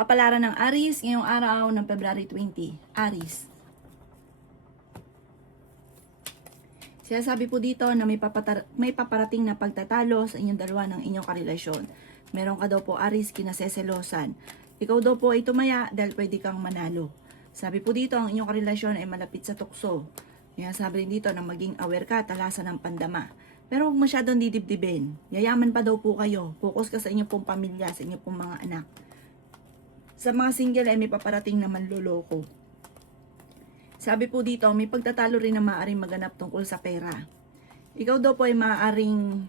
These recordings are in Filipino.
Kapalaran ng Aries ngayong araw ng February 20. Aries. Sinasabi po dito na may paparating na pagtatalo sa inyong dalawa ng inyong karelasyon. Meron ka daw po Aries kinaseselosan. Ikaw daw po ay tumaya dahil pwede kang manalo. Sabi po dito ang inyong karelasyon ay malapit sa tukso. Kaya sabi rin dito na maging aware ka, talasan ng pandama. Pero huwag masyadong didibdibin. Yayaman pa daw po kayo. Focus ka sa inyong pong pamilya, sa inyong pong mga anak. Sa mga single ay may paparating na manloloko. Sabi po dito, may pagtatalo rin na maaaring maganap tungkol sa pera. Ikaw daw po ay maaaring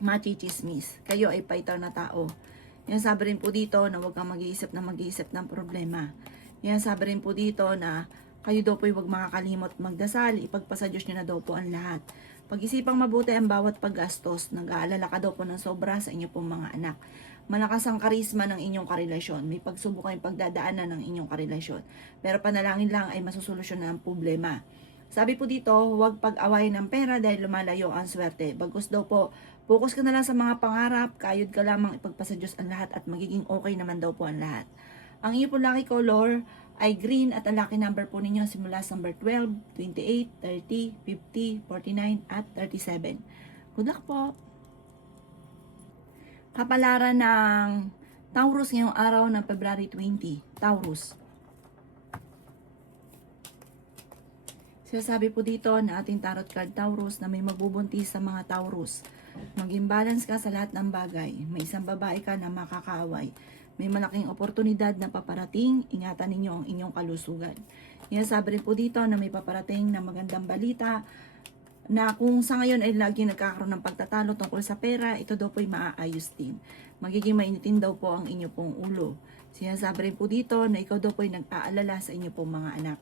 machichismis. Kayo ay fighter na tao. Yan sabi rin po dito na huwag kang mag-iisip ng problema. Yan sabi rin po dito na kayo daw po ay huwag makakalimot magdasal. Ipagpasa Diyos nyo na daw po ang lahat. Pag-isipang mabuti ang bawat paggastos. Nag-aalala ka daw po ng sobra sa inyo pong mga anak. Malakas ang karisma ng inyong karelasyon. May pagsubok kayong pagdadaanan ng inyong karelasyon. Pero panalangin lang ay masusolusyonan ang problema. Sabi po dito, huwag pag-away ng pera dahil lumalayo ang swerte. Bagkus daw po, focus ka na lang sa mga pangarap, kayod ka lamang ipagpasa Diyos ang lahat at magiging okay naman daw po ang lahat. Ang iyo po lucky color ay green at ang lucky number po ninyo simula sa number 12, 28, 30, 50, 49 at 37. Good luck po! Kapalaran ng Taurus ngayong araw ng February 20. Taurus. Sinasabi po dito na ating tarot card Taurus na may magbubuntis sa mga Taurus. Maging balance ka sa lahat ng bagay. May isang babae ka na makakaaway. May malaking oportunidad na paparating. Ingatan ninyo ang inyong kalusugan. Sinasabi rin po dito na may paparating na magandang balita na kung sa ngayon ay lagi nagkakaroon ng pagtatalo tungkol sa pera, ito daw po ay maaayos din. Magiging mainitin daw po ang inyo pong ulo. Sinasabi rin po dito na ikaw daw po ay nag-aalala sa inyo pong mga anak.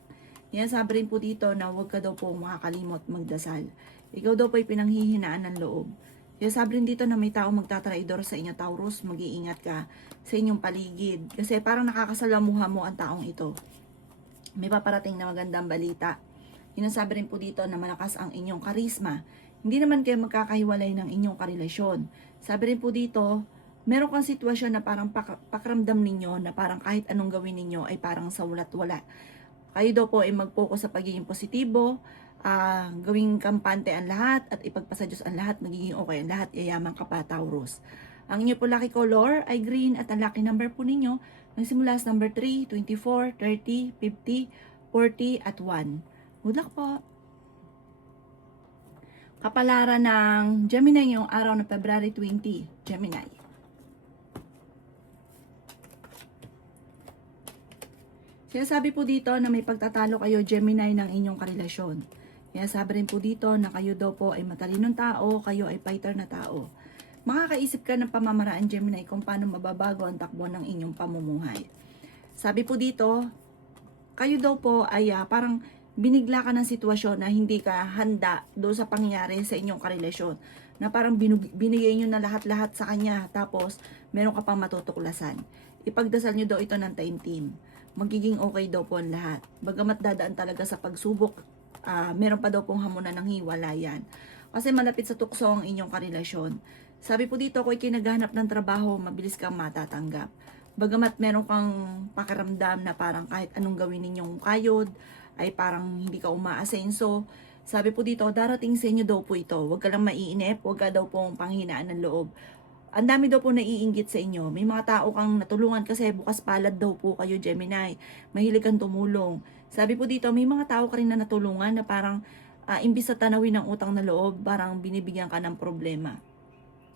Sinasabi rin po dito na huwag ka daw po makakalimot magdasal. Ikaw daw po ay pinanghihinaan ng loob. Sinasabi rin dito na may tao magtatraidor sa inyo Taurus, mag-iingat ka sa inyong paligid. Kasi parang nakakasalamuha mo ang taong ito. May paparating na magandang balita. Sinasabi rin po dito na malakas ang inyong karisma. Hindi naman kayo magkakahiwalay ng inyong karelasyon. Sabi rin po dito, meron kang sitwasyon na parang pakiramdam ninyo na parang kahit anong gawin ninyo ay parang sa walat-wala. Kayo daw po ay mag-focus sa pagiging positibo, gawing kampante ang lahat at ipagpasa Diyos ang lahat, magiging okay ang lahat, yayaman ka pa Taurus. Ang inyo po lucky color ay green at ang lucky number po ninyo nagsimula sa number 3, 24, 30, 50, 40 at 1. Good luck po! Kapalaran ng Gemini ngayong araw ng February 20. Gemini. Sinasabi po dito na may pagtatalo kayo Gemini ng inyong karelasyon. Sinasabi rin po dito na kayo daw po ay matalinong tao, kayo ay fighter na tao. Makakaisip ka ng pamamaraan Gemini kung paano mababago ang takbo ng inyong pamumuhay. Sabi po dito, kayo daw po ay parang binigla ka ng sitwasyon na hindi ka handa doon sa pangyayari sa inyong karelasyon. Na parang binigay nyo na lahat-lahat sa kanya tapos meron ka pang matutuklasan. Ipagdasal nyo daw ito ng taimtim. Magiging okay daw po ang lahat. Bagamat dadaan talaga sa pagsubok, meron pa daw pong hamunan ng hiwalayan. Kasi malapit sa tukso ang inyong karelasyon. Sabi po dito, kung kinaghanap ng trabaho, mabilis kang matatanggap. Bagamat meron kang pakiramdam na parang kahit anong gawin ninyong kayod, ay parang hindi ka umaasenso. Sabi po dito, darating sa inyo daw po ito. Huwag ka lang maiinip, huwag ka daw pong panghinaan ng loob. Ang dami daw po naiinggit sa inyo. May mga tao kang natulungan kasi bukas palad daw po kayo Gemini. Mahilig kang tumulong. Sabi po dito, may mga tao ka rin na natulungan na parang imbis na tanawin ng utang na loob, parang binibigyan ka ng problema.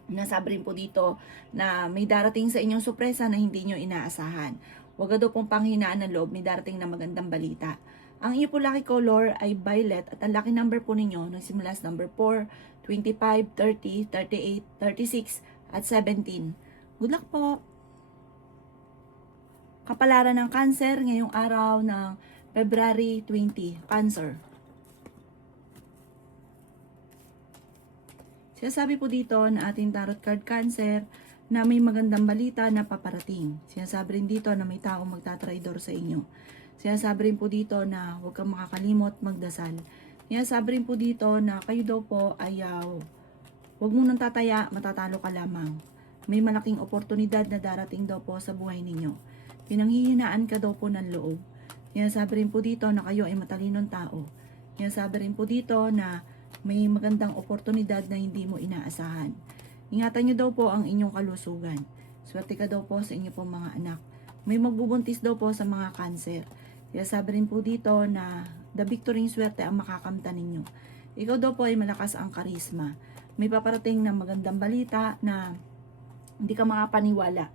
Nasabi rin po dito na may darating sa inyong sorpresa na hindi nyo inaasahan. Huwag ka daw pong panghinaan ng loob, may darating na magandang balita. Ang iyo po lucky color ay violet at ang lucky number po ninyo nagsimula sa number 4, 25, 30, 38, 36 at 17. Good luck po! Kapalaran ng Cancer ngayong araw ng February 20. Cancer. Sinasabi po dito na ating tarot card Cancer na may magandang balita na paparating. Sinasabi rin dito na may taong magtatraidor sa inyo. Sinasabi rin po dito na huwag kang makakalimot magdasal. Sinasabi rin po dito na kayo daw po ay huwag mo nang tataya, matatalo ka lamang. May malaking oportunidad na darating daw po sa buhay ninyo. Pinanghihinaan ka daw po ng loob. Sinasabi rin po dito na kayo ay matalinong tao. Sinasabi rin po dito na may magandang oportunidad na hindi mo inaasahan. Ingatan nyo daw po ang inyong kalusugan. Swerte ka daw po sa inyo pong mga anak. May magbubuntis daw po sa mga cancer. Sinasabi rin po dito na the victory swerte ang makakamtan ninyo. Ikaw daw po ay malakas ang karisma. May paparating na magandang balita na hindi ka makapaniwala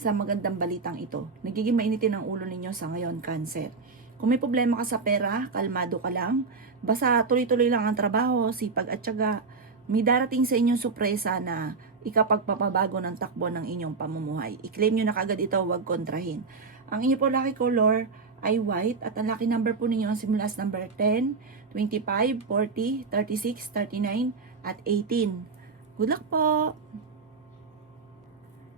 sa magandang balitang ito. Nagiging mainitin ang ulo ninyo sa ngayon, Cancer. Kung may problema ka sa pera, kalmado ka lang. Basta tuloy-tuloy lang ang trabaho, sipag at tiyaga. May darating sa inyong sorpresa na ikapagpapabago ng takbo ng inyong pamumuhay. I-claim nyo na kagad ito, huwag kontrahin. Ang inyo po lucky color ay white at ang lucky number po ninyo ang simula sa number 10, 25, 40, 36, 39 at 18. Good luck po!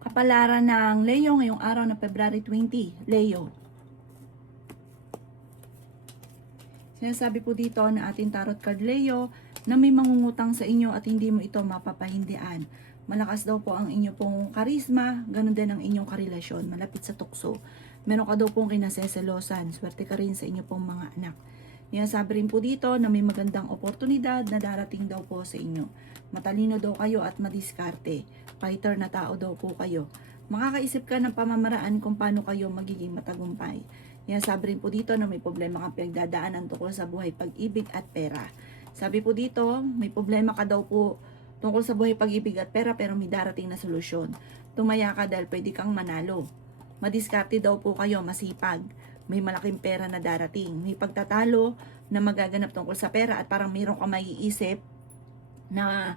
Kapalaran ng Leo ngayong araw ng February 20, Leo. Sinasabi po dito na ating tarot card Leo na may mangungutang sa inyo at hindi mo ito mapapahindian. Malakas daw po ang inyo pong karisma, ganun din ang inyong karelasyon, malapit sa tukso. Meron ka daw pong kinaseselosan, swerte ka rin sa inyo pong mga anak. Sinasabi rin po dito na may magandang oportunidad na darating daw po sa inyo. Matalino daw kayo at madiskarte. Fighter na tao daw po kayo. Makakaisip ka ng pamamaraan kung paano kayo magiging matagumpay. Sabi rin po dito na may problema kang pinagdadaanan tungkol sa buhay, pag-ibig at pera. Sabi po dito, may problema ka daw po tungkol sa buhay, pag-ibig at pera pero may darating na solusyon. Tumaya ka dahil pwede kang manalo. Madiskarte daw po kayo, masipag. May malaking pera na darating. May pagtatalo na magaganap tungkol sa pera at parang mayroon ka maiisip na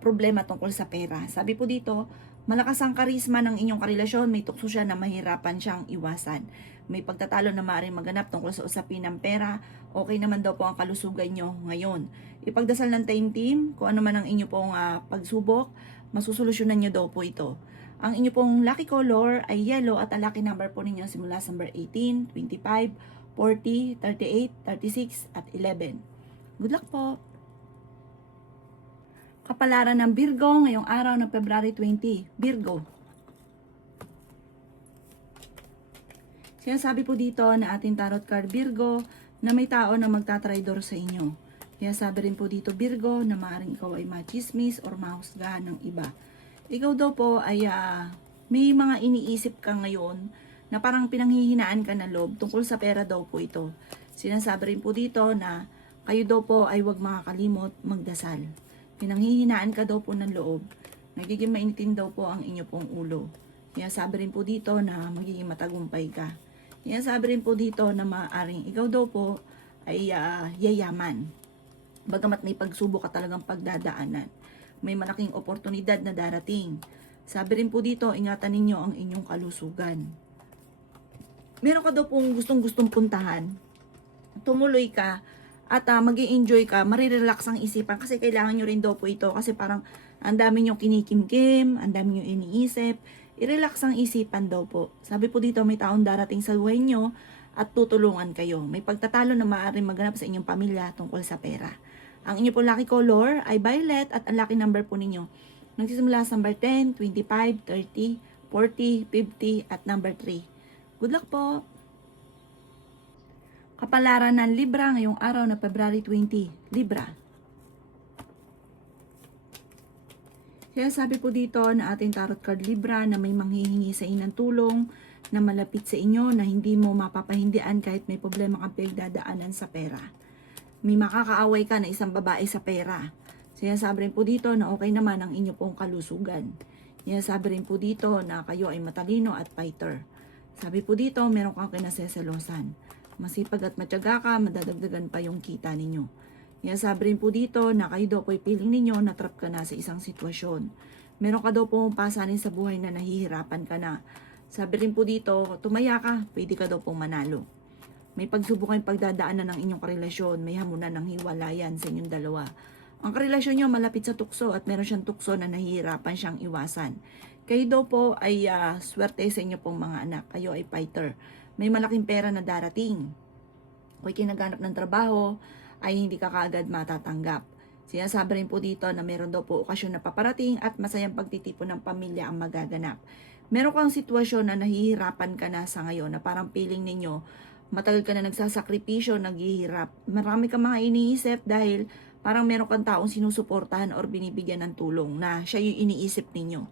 problema tungkol sa pera. Sabi po dito, malakas ang karisma ng inyong karelasyon, may tukso siya na mahirapan siyang iwasan. May pagtatalo na maaaring maganap tungkol sa usapin ng pera, okay naman daw po ang kalusugan nyo ngayon. Ipagdasal ng team, kung ano man ang inyo pong pagsubok, masusolusyonan nyo daw po ito. Ang inyo pong lucky color ay yellow at ang lucky number po ninyo simula sa number 18, 25, 40, 38, 36 at 11. Good luck po! Kapalaran ng Virgo ngayong araw ng February 20. Virgo. Sinasabi po dito na ating tarot card Virgo na may tao na magtatraidor sa inyo. Sinasabi rin po dito Virgo na maaaring ikaw ay machismis or mahusgahan ng iba. Ikaw daw po ay may mga iniisip ka ngayon na parang pinanghihinaan ka na loob tungkol sa pera daw po ito. Sinasabi rin po dito na kayo daw po ay huwag makakalimot magdasal. Pinanghihinaan ka daw po ng loob. Nagiging mainitin daw po ang inyo pong ulo. Sabi rin po dito na magiging matagumpay ka. Sabi rin po dito na maaaring ikaw daw po ay yayaman. Bagamat may pagsubok ka talagang pagdadaanan. May malaking oportunidad na darating. Sabi rin po dito, ingatan ninyo ang inyong kalusugan. Meron ka daw pong gustong-gustong puntahan. Tumuloy ka. At mag-i-enjoy ka, marirelax ang isipan kasi kailangan nyo rin daw po ito kasi parang ang dami nyo kinikimkim, ang dami nyo iniisip, i-relax ang isipan daw po. Sabi po dito may taong darating sa buhay nyo at tutulungan kayo. May pagtatalo na maaaring maganap sa inyong pamilya tungkol sa pera. Ang inyo po lucky color ay violet at ang lucky number po ninyo nagsisimula sa number 10, 25, 30, 40, 50 at number 3. Good luck po! Kapalaran ng Libra ngayong araw na February 20, Libra. Sabi po dito na ating tarot card Libra na may manghihingi sa inyo ng tulong na malapit sa inyo na hindi mo mapapahindian kahit may problema kang pinagdadaanan sa pera. May makakaaway ka na isang babae sa pera. Sabi rin po dito na okay naman ang inyo pong kalusugan. Sabi rin po dito na kayo ay matalino at fighter. Sabi po dito meron kang kinaseselosan. Masipag at matyaga ka, madadagdagan pa yung kita ninyo. Sabi rin po dito na kayo daw po feeling ninyo na trap ka na sa isang sitwasyon. Meron ka daw pong pasanin sa buhay na nahihirapan ka na. Sabi rin po dito, tumaya ka, pwede ka daw pong manalo. May pagsubok kayong pagdadaanan ng inyong karelasyon, may hamunan ng hiwalayan sa inyong dalawa. Ang karelasyon nyo malapit sa tukso at meron siyang tukso na nahihirapan siyang iwasan. Kayo daw po ay swerte sa inyo pong mga anak. Kayo ay fighter. May malaking pera na darating. Kung kinaganap ng trabaho, ay hindi ka kaagad matatanggap. Sinasabi rin po dito na meron daw po okasyon na paparating at masayang pagtitipon ng pamilya ang magaganap. Meron kang sitwasyon na nahihirapan ka na sa ngayon na parang feeling ninyo, matagal ka na nagsasakripisyo, naghihirap. Marami kang mga iniisip dahil parang meron kang taong sinusuportahan or binibigyan ng tulong na siya yung iniisip ninyo.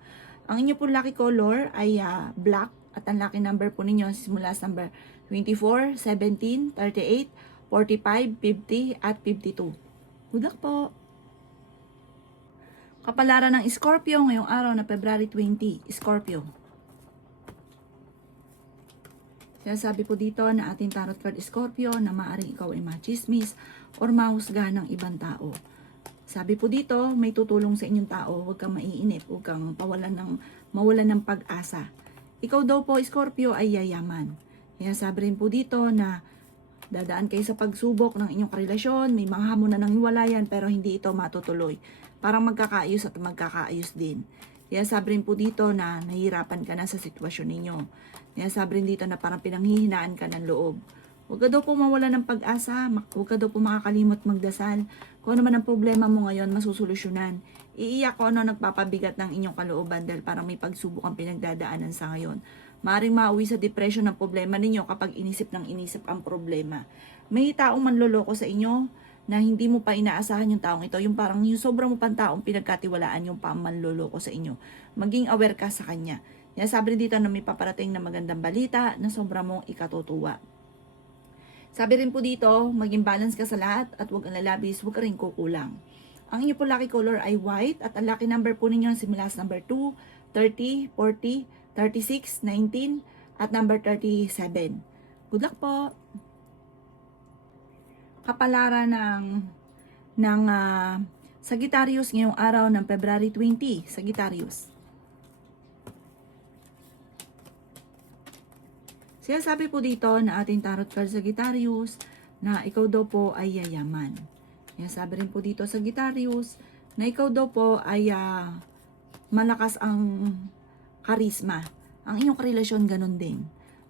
Ang inyo pong lucky color ay black at ang lucky number po ninyo simula sa number 24, 17, 38, 45, 50 at 52. Good luck po! Kapalaran ng Scorpio ngayong araw na February 20, Scorpio. Sabi po dito na ating tarot card Scorpio na maaaring ikaw ay machismis or mahusga ng ibang tao. Sabi po dito, may tutulong sa inyong tao, huwag kang maiinip, huwag kang mawalan ng pag-asa. Ikaw daw po Scorpio ay yayaman. Kaya sabi rin po dito na dadaan kayo sa pagsubok ng inyong karelasyon, may mga hamon na ng hiwalayan pero hindi ito matutuloy. Parang magkakaayos at magkakaayos din. Kaya sabi rin po dito na nahihirapan ka na sa sitwasyon ninyo. Kaya sabi rin dito na parang pinanghihinaan ka ng loob. Huwag ka daw po mawala ng pag-asa, huwag ka daw po makakalimot magdasal. Kung ano man ang problema mo ngayon, masusolusyonan. Iiyak ko ano nagpapabigat ng inyong kalooban dahil parang may pagsubok ang pinagdadaanan sa ngayon. Maaring mauwi sa depression ng problema ninyo kapag inisip ng inisip ang problema. May taong manloloko sa inyo na hindi mo pa inaasahan yung taong ito, yung parang yung sobrang mo pang taong pinagkatiwalaan yung manloloko sa inyo. Maging aware ka sa kanya. Kaya sabi rin dito na may paparating na magandang balita na sobrang mong ikatutuwa. Sabi rin po dito, maging balance ka sa lahat at huwag ang lalabis, huwag ka rin kukulang. Ang inyo po lucky color ay white at ang lucky number po ninyo simula sa number 2, 30, 40, 36, 19 at number 37. Good luck po! Kapalaran ng Sagittarius ngayong araw ng February 20, Sagittarius. Sabi po dito na ating tarot card Sagittarius na ikaw daw po ay yayaman. Sabi rin po dito Sagittarius na ikaw daw po ay malakas ang karisma. Ang iyong karelasyon ganun din.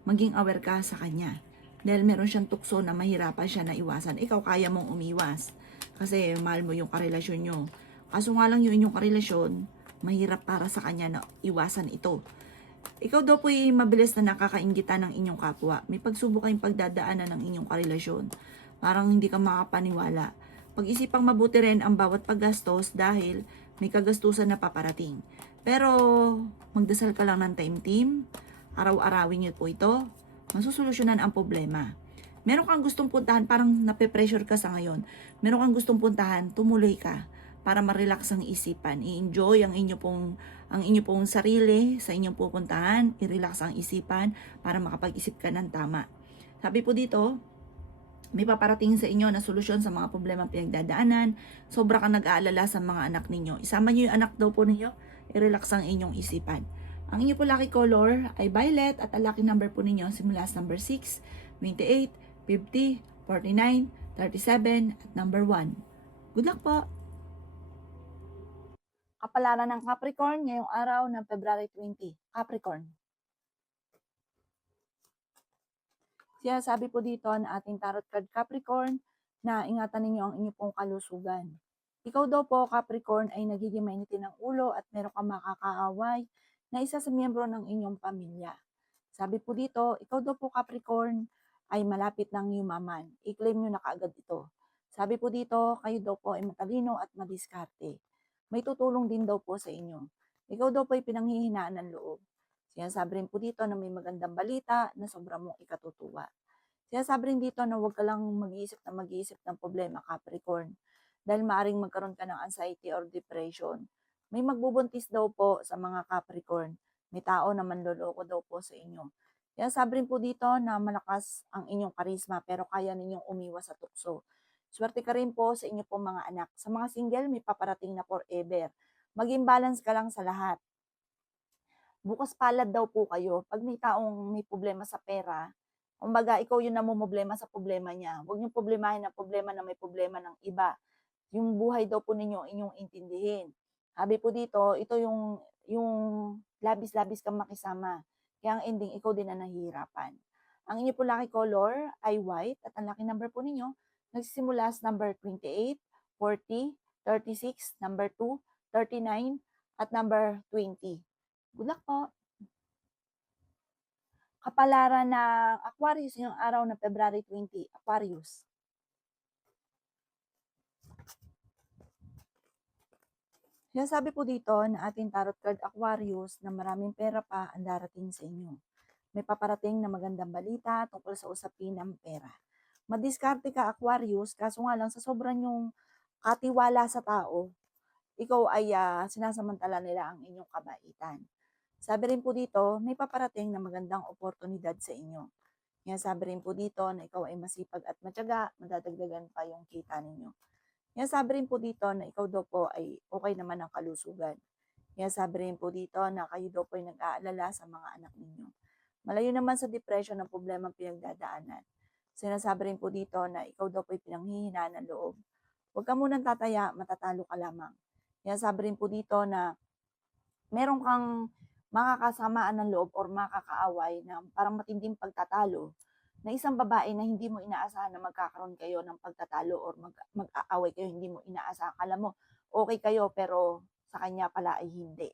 Maging aware ka sa kanya. Dahil meron siyang tukso na mahirapan siya na iwasan. Ikaw kaya mong umiwas. Kasi mahal mo yung karelasyon nyo. Kaso nga lang yung inyong karelasyon, mahirap para sa kanya na iwasan ito. Ikaw daw po'y mabilis na nakakainggitan ng inyong kapwa. May pagsubok kayong pagdadaanan ng inyong karelasyon. Parang hindi ka makapaniwala. Pag-isipang mabuti rin ang bawat paggastos dahil may kagastusan na paparating. Pero magdasal ka lang ng time team. Araw-arawin niyo po ito. Masusolusyonan ang problema. Meron kang gustong puntahan, parang nape-pressure ka sa ngayon. Meron kang gustong puntahan, tumuloy ka para ma-relax ang isipan. I-enjoy ang inyo pong sarili sa inyong pupuntahan, i-relax ang isipan para makapag-isip ka ng tama. Sabi po dito, may paparating sa inyo na solusyon sa mga problema pinagdadaanan. Sobra kang nag-aalala sa mga anak ninyo. Isama niyo yung anak daw po ninyo, i-relax ang inyong isipan. Ang inyo po lucky color ay violet at ang lucky number po ninyo simula sa number 6, 28, 50, 49, 37 at number 1. Good luck po! Kapalaran ng Capricorn ngayong araw ng February 20. Capricorn. Sabi po dito na ating tarot card Capricorn na ingatan ninyo ang inyong pong kalusugan. Ikaw daw po Capricorn ay nagiging mainitin ng ulo at meron kang makakaaway na isa sa miyembro ng inyong pamilya. Sabi po dito, ikaw daw po Capricorn ay malapit ng yumaman. I-claim nyo na kaagad ito. Sabi po dito, kayo daw po ay matalino at madiskarte. May tutulong din daw po sa inyo. Ikaw daw po ay pinanghihinaan ng loob. Sabi rin po dito na may magandang balita na sobrang mong ikatutuwa. Sabi rin dito na huwag ka lang mag-iisip ng problema, Capricorn. Dahil maaring magkaroon ka ng anxiety or depression. May magbubuntis daw po sa mga Capricorn. May tao na manloloko daw po sa inyo. Sabi rin po dito na malakas ang inyong karisma pero kaya ninyong umiwas sa tukso. Swerte ka rin po sa inyo pong mga anak. Sa mga single, may paparating na forever. Maging balance ka lang sa lahat. Bukas palad daw po kayo. Pag may taong may problema sa pera, kumbaga ikaw yung namumblema sa problema niya. Huwag niyong problemahin ang problema na may problema ng iba. Yung buhay daw po ninyo inyong intindihin. Sabi po dito, ito yung labis-labis kang makisama. Kaya ang ending, ikaw din na nahihirapan. Ang inyo po lucky color ay white at ang lucky number po ninyo nagsisimula sa number 28, 40, 36, number 2, 39, at number 20. Good luck po! Kapalaran ng Aquarius ngayong araw na February 20, Aquarius. Sinasabi po dito na ating tarot card Aquarius na maraming pera pa ang darating sa inyo. May paparating na magandang balita tungkol sa usapin ng pera. Madiskarte ka Aquarius, kaso nga lang sa sobrang yung katiwala sa tao, ikaw ay sinasamantala nila ang inyong kabaitan. Sabi rin po dito, may paparating na magandang oportunidad sa inyo. Kaya sabi rin po dito na ikaw ay masipag at matyaga, madadagdagan pa yung kita ninyo. Kaya sabi rin po dito na ikaw daw po ay okay naman ang kalusugan. Kaya sabi rin po dito na kayo daw po ay nag-aalala sa mga anak ninyo. Malayo naman sa depression ng problema pinagdadaanan. Sinasabi rin po dito na ikaw daw po ay pinanghihinaan ng loob. Huwag ka munang tataya, matatalo ka lamang. Kaya sabi rin po dito na meron kang makakasamaan ng loob or makakaaway na parang matinding pagtatalo na isang babae na hindi mo inaasahan na magkakaroon kayo ng pagtatalo or mag-aaway kayo, hindi mo inaasahan. Akala mo, okay kayo pero sa kanya pala ay hindi.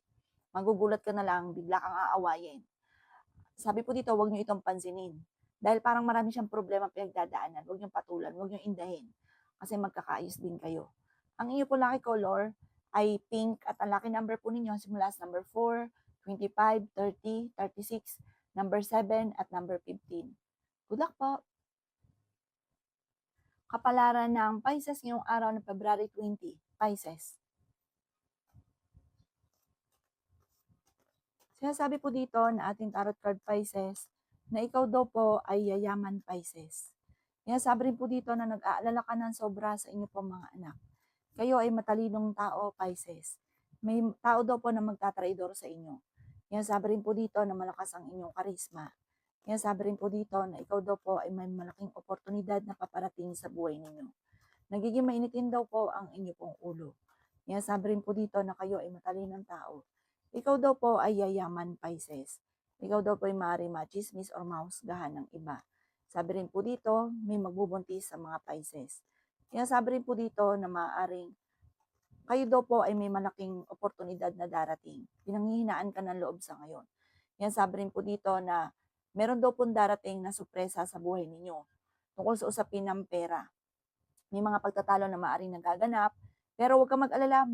Magugulat ka na lang, bigla kang aawayin. Sabi po dito, huwag nyo itong pansinin. Dahil parang marami siyang problema pinagdadaanan, huwag nyo patulan, huwag nyo indahin. Kasi magkakaayos din kayo. Ang inyo po lucky color ay pink at ang lucky number po ninyo simula sa number 4, 25, 30, 36, number 7 at number 15. Good luck po! Kapalaran ng Pisces ngayong araw ng February 20, Pisces. Sinasabi po dito na ating tarot card Pisces na ikaw daw po ay yayaman Pisces. Sinasabi rin po dito na nag-aalala ka ng sobra sa inyo po mga anak. Kayo ay matalinong tao Pisces. May tao daw po na magtatraidor sa inyo. Sabi rin po dito na malakas ang inyong karisma. Sabi rin po dito na ikaw daw po ay may malaking oportunidad na paparating sa buhay ninyo. Nagiging mainitin daw po ang inyo pong ulo. Sabi rin po dito na kayo ay matalinong tao. Ikaw daw po ay yayaman Pisces. Ikaw daw po ay maaaring machismis or mahusgahan ng iba. Sabi rin po dito, may magbubuntis sa mga Pisces. Sabi rin po dito na maaaring kayo daw po ay may malaking oportunidad na darating. Pinanghihinaan ka ng loob sa ngayon. Sabi rin po dito na meron daw pong darating na sorpresa sa buhay ninyo tungkol sa usapin ng pera. May mga pagtatalo na maaaring nagaganap, pero huwag kang mag-alala,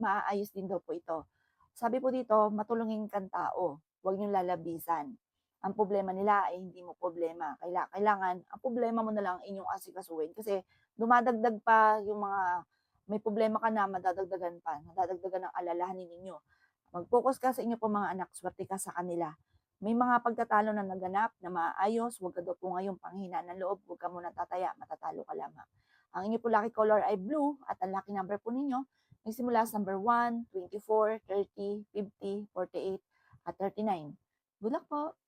maaayos din daw po ito. Sabi po dito, matulungin kang tao, huwag niyong lalabisan. Ang problema nila ay hindi mo problema. Kailangan, ang problema mo na lang inyong asikasuhin kasi dumadagdag pa yung mga may problema ka na, madadagdagan pa, nadadagdagan ng alalahanin ninyo. Mag-focus ka sa inyo po mga anak, swerte ka sa kanila. May mga pagtatalo na naganap na maayos, huwag ka daw po ngayong panghinaan ng loob, huwag ka muna tataya, matatalo ka lamang. Ang inyo po lucky color ay blue at ang lucky number po ninyo ay simula sa number 1, 24, 30, 50, 48 at 39. Good luck po!